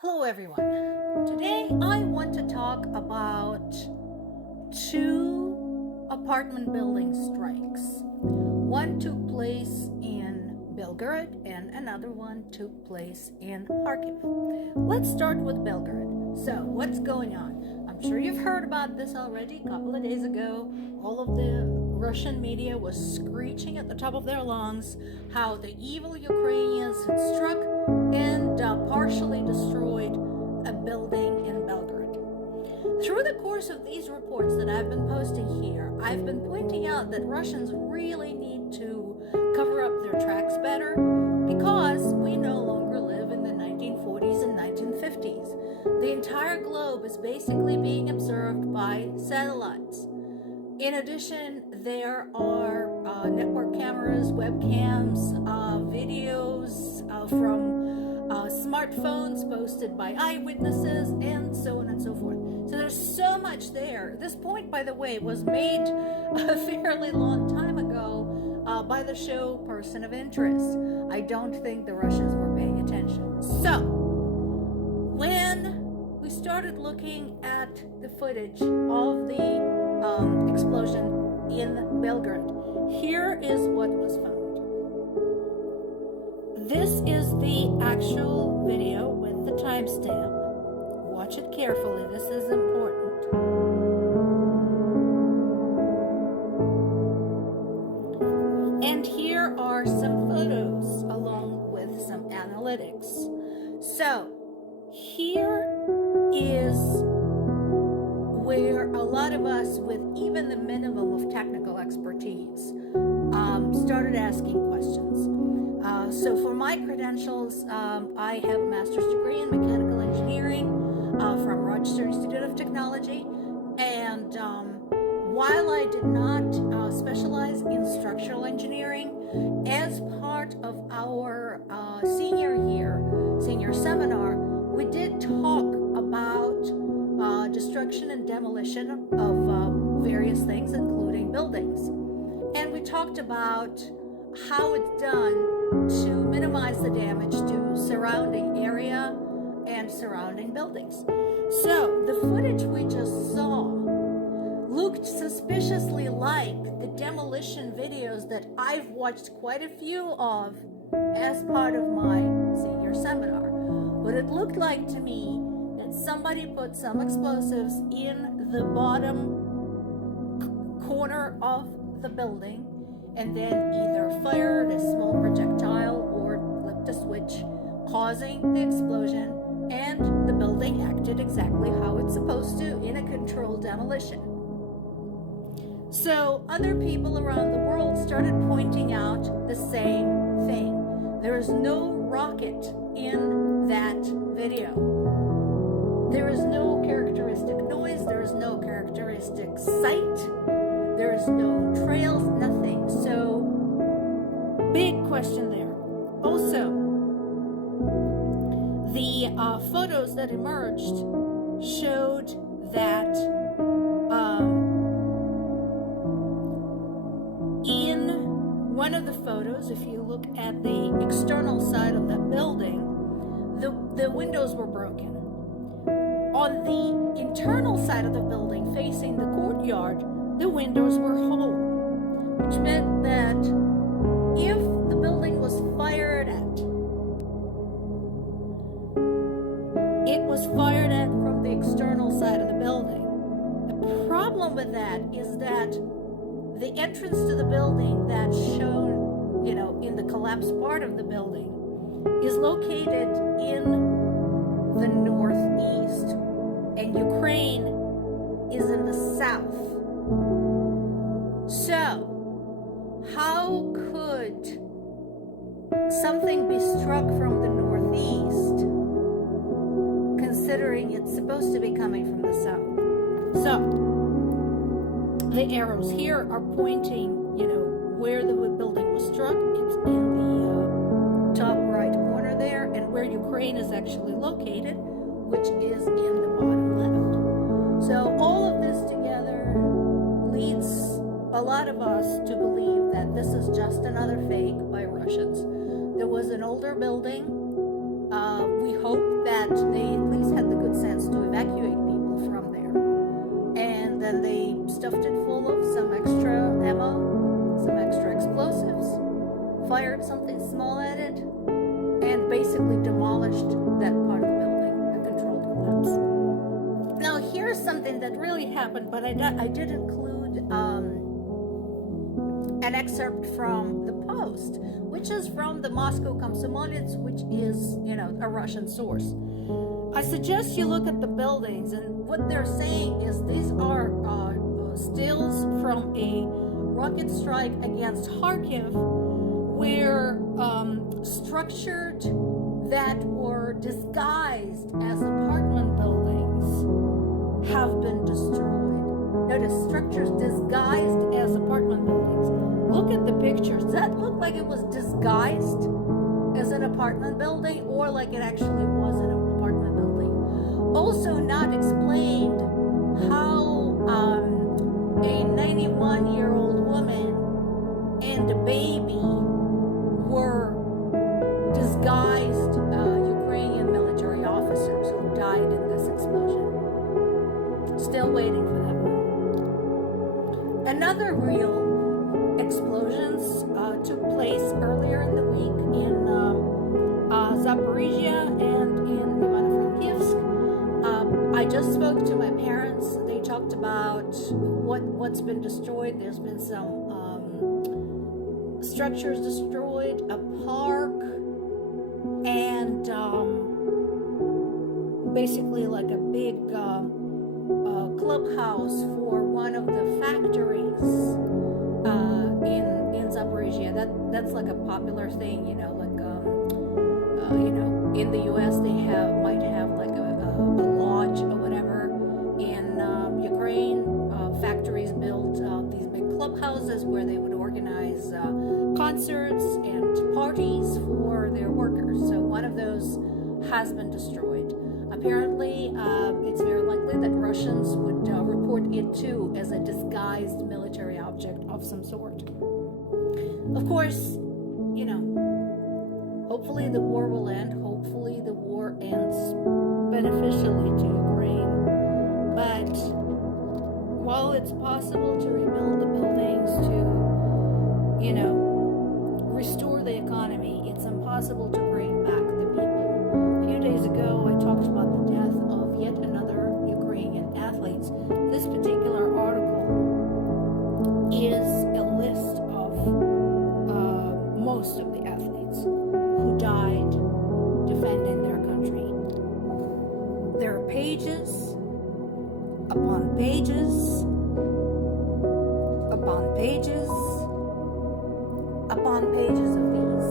Hello everyone. Today I want to talk about two apartment building strikes. One took place in Belgorod and another one took place in Kharkiv. Let's start with Belgorod. So what's going on? I'm sure you've heard about this already. A couple of days ago, all of the Russian media was screeching at the top of their lungs how the evil Ukrainians had struck and partially destroyed a building in Belgorod. Through the course of these reports that I've been posting here, I've been pointing out that Russians really need to cover up their tracks better because we no longer live in the 1940s and 1950s. The entire globe is basically being observed by satellites. In addition, there are network cameras, webcams, videos from smartphones posted by eyewitnesses, and so on and so forth. So there's so much there. This point, by the way, was made a fairly long time ago by the show Person of Interest. I don't think the Russians were paying attention. So, when we started looking at the footage of the explosion in Belgorod, here is what was found. This is the actual video with the timestamp. Watch it carefully, this is important. And here are some photos along with some analytics. So, here is where a lot of us with even the minimum of technical expertise started asking questions. So for my credentials, I have a master's degree in mechanical engineering from Rochester Institute of Technology. And while I did not specialize in structural engineering, as part of our senior seminar, we did talk about destruction and demolition of various things, including buildings. And we talked about how it's done to minimize the damage to surrounding area and surrounding buildings. So the footage we just saw looked suspiciously like the demolition videos that I've watched quite a few of as part of my senior seminar. What it looked like to me that somebody put some explosives in the bottom corner of the building and then either fired a small projectile or flipped a switch, causing the explosion, and the building acted exactly how it's supposed to in a controlled demolition. So other people around the world started pointing out the same thing. There is no rocket in that video. There is no characteristic noise, there is no characteristic sight, there is no trails, nothing. So, big question there. Also, the photos that emerged showed that in one of the photos, if you look at the external side of that building, the windows were broken. On the internal side of the building, facing the courtyard, the windows were whole, which meant that if the building was fired at, it was fired at from the external side of the building. The problem with that is that the entrance to the building that's shown, in the collapsed part of the building is located in the northeast, and Ukraine is in the south. So, how could something be struck from the northeast, considering it's supposed to be coming from the south? So, the arrows here are pointing, where the building was struck. It's in the top right corner there, and where Ukraine is actually located, which is in the bottom left. So, all of this together leads a lot of us to believe that this is just another fake by Russians. There was an older building. We hope that they then they stuffed it full of some extra ammo, some extra explosives, fired something small at it, and basically demolished that part of the building, a controlled collapse. Now, here's something that really happened, but I did include an excerpt from the Post, which is from the Moscow Komsomolets, which is, a Russian source. I suggest you look at the buildings, and what they're saying is these are stills from a rocket strike against Kharkiv, where structures that were disguised as apartment buildings have been destroyed. Notice, structures disguised as apartment buildings. Look at the pictures. Does that look like it was disguised as an apartment building, or like it actually was an apartment building? Also not explained how a 91-year-old woman and a baby were disguised Ukrainian military officers who died in this explosion. Still waiting for that one. Another real explosions took place earlier in the week in Zaporizhia and in Ivano-Frankivsk. I just spoke to my parents. They talked about what's been destroyed. There's been some structures destroyed, a park, and basically like a big clubhouse for one of the factories in Zaporizhia. That's like a popular thing, in the U.S. they might have like a lodge or whatever. In Ukraine, factories built these big clubhouses where they would organize concerts and parties for their workers. So one of those has been destroyed. Apparently, it's very likely that Russians would report it too as a disguised military object of some sort. Of course, hopefully the war will end. Hopefully the war ends beneficially to Ukraine. But while it's possible to rebuild the buildings, to, restore the economy, it's impossible to bring back the people. A few days ago, I talked about the death of yet another Ukrainian athlete. This particular article is a list of most of the athletes who died defending their country. There are pages upon pages upon pages upon pages of these.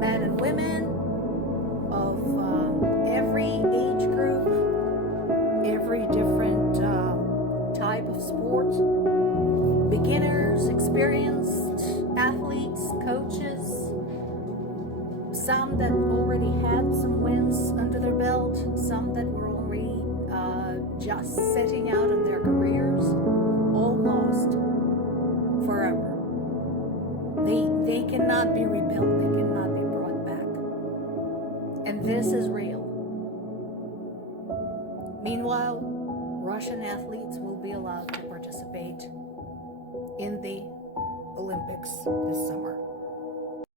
Men and women of every age group, every different type of sport, beginners, experienced athletes, coaches, some that already had some wins under their belt, some that were already just setting out in their careers, all lost forever. They cannot be rebuilt. They cannot be brought back. And this is real. Meanwhile, Russian athletes will be allowed to participate in the Olympics this summer.